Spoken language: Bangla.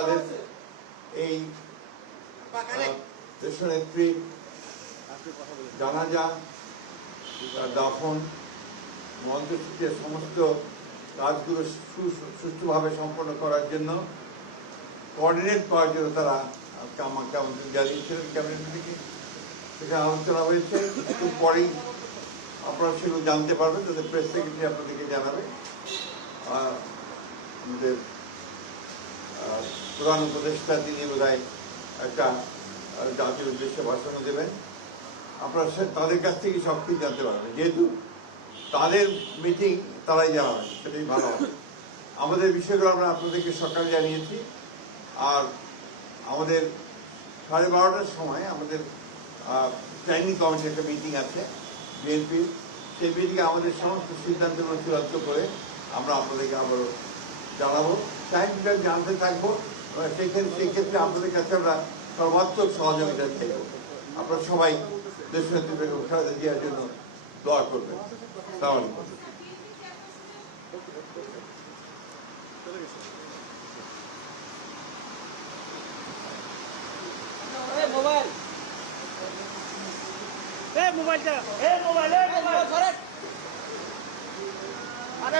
তাদের এই দেশনেত্রী জানাজা তার দাফন মন্ত্রসূচির সমস্ত কাজগুলো সুষ্ঠুভাবে সম্পন্ন করার জন্য কোঅর্ডিনেট করার জন্য তারা আজকে আমাকে আমন্ত্রণ জানিয়েছিলেন ক্যাবিনেট থেকে সেখানে আলোচনা হয়েছে। একটু পরেই আপনারা সেগুলো জানতে পারবেন তাদের প্রেস সেক্রেটারি আপনাদেরকে জানাবে। আর আমাদের প্রধান উপদেষ্টা তিনি বোধ একটা জাতির উদ্দেশ্যে ভাষণ দেবেন। আপনারা তাদের কাছ থেকে সব কিছু জানতে পারবেন। যেহেতু তাদের মিটিং তারাই যাওয়া হয়, সেটাই ভালো হবে। আমাদের বিষয়গুলো আমরা আপনাদেরকে সকালে জানিয়েছি। আর আমাদের সাড়ে বারোটার সময় আমাদের স্ট্যান্ডিং কমিটির একটা মিটিং আছে বিএনপির সেই মিটিংয়ে আমাদের সমস্ত সিদ্ধান্তগুলো চূড়ান্ত করে আমরা আপনাদেরকে আবারও জানাব। টাইমটা জানতে থাকব। সেক্ষেত্রে সেক্ষেত্রে আপনাদের কাছে আমরা সর্বাত্মক সহযোগিতা চাইব আপনারা সবাই দেশনেত্রী বেগম জন্য দোয়া করবেন। সালাম মোবাইল। মোবাইলটা। Mobile mobile. আরে